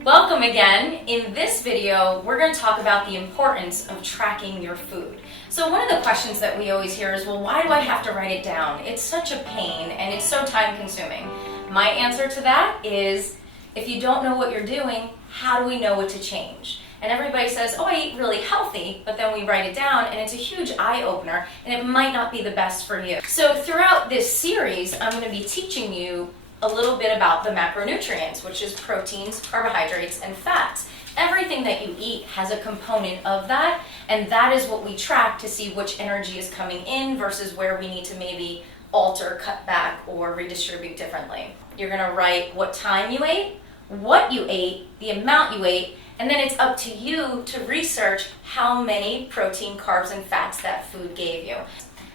Welcome again. In this video, we're going to talk about the importance of tracking your food. So one of the questions that we always hear is, well, why do I have to write it down? It's such a pain and it's so time consuming. My answer to that is, if you don't know what you're doing, how do we know what to change? And everybody says, oh, I eat really healthy, but then we write it down and it's a huge eye-opener and it might not be the best for you. So throughout this series, I'm going to be teaching you a little bit about the macronutrients, which is proteins, carbohydrates, and fats. Everything that you eat has a component of that, and that is what we track to see which energy is coming in versus where we need to maybe alter, cut back, or redistribute differently. You're gonna write what time you ate, what you ate, the amount you ate, and then it's up to you to research how many protein, carbs, and fats that food gave you.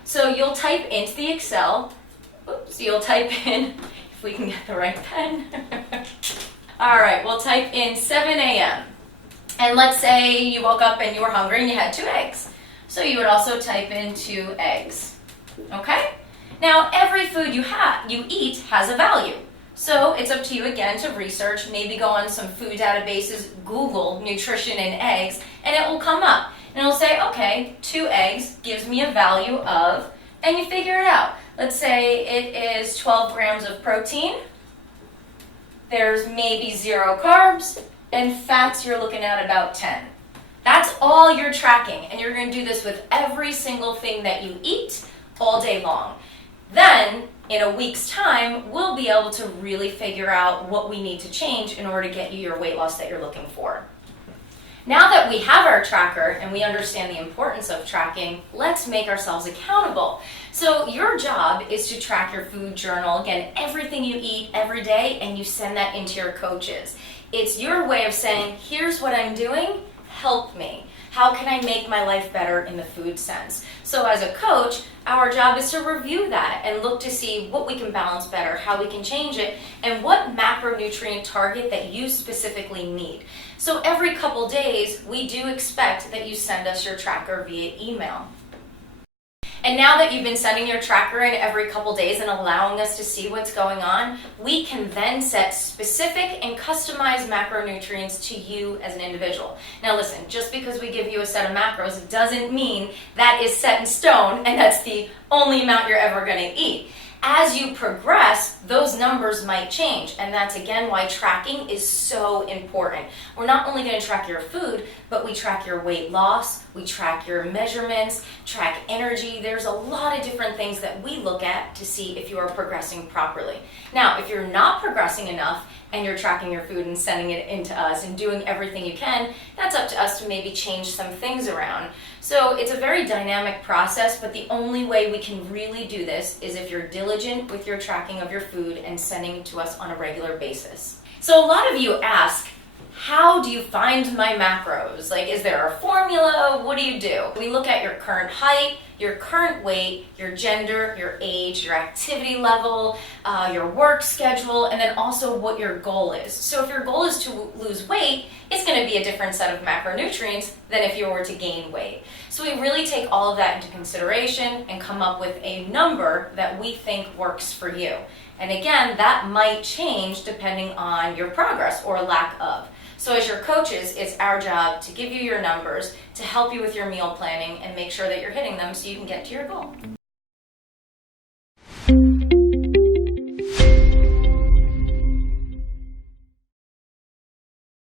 So you'll type into the Excel, you'll type in, if we can get the right pen. All right, we'll type in 7 a.m. And let's say you woke up and you were hungry and you had 2 eggs. So you would also type in 2 eggs, okay? Now, every food you eat has a value. So it's up to you again to research, maybe go on some food databases, Google nutrition in eggs, and it will come up. And it'll say, okay, 2 eggs gives me a value of, and you figure it out. Let's say it is 12 grams of protein, there's maybe 0 carbs, and fats you're looking at about 10. That's all you're tracking, and you're going to do this with every single thing that you eat all day long. Then, in a week's time, we'll be able to really figure out what we need to change in order to get you your weight loss that you're looking for. Now that we have our tracker and we understand the importance of tracking, let's make ourselves accountable. So your job is to track your food journal, again, everything you eat every day, and you send that into your coaches. It's your way of saying, here's what I'm doing, help me. How can I make my life better in the food sense? So as a coach, our job is to review that and look to see what we can balance better, how we can change it, and what macronutrient target that you specifically need. So every couple days, we do expect that you send us your tracker via email. And now that you've been sending your tracker in every couple days and allowing us to see what's going on, we can then set specific and customized macronutrients to you as an individual. Now listen, just because we give you a set of macros doesn't mean that is set in stone and that's the only amount you're ever going to eat. As you progress, those numbers might change, and that's again why tracking is so important. We're not only going to track your food, but we track your weight loss, we track your measurements, track energy. There's a lot of different things that we look at to see if you are progressing properly. Now, if you're not progressing enough and you're tracking your food and sending it into us and doing everything you can, that's up to us to maybe change some things around. So it's a very dynamic process, but the only way we can really do this is if you're diligent with your tracking of your food and sending it to us on a regular basis. So a lot of you ask, how do you find my macros? Like, is there a formula? What do you do? We look at your current height, your current weight, your gender, your age, your activity level, your work schedule, and then also what your goal is. So if your goal is to lose weight, it's going to be a different set of macronutrients than if you were to gain weight. So we really take all of that into consideration and come up with a number that we think works for you. And again, that might change depending on your progress or lack of. So as your coaches, it's our job to give you your numbers, to help you with your meal planning and make sure that you're hitting them so you can get to your goal.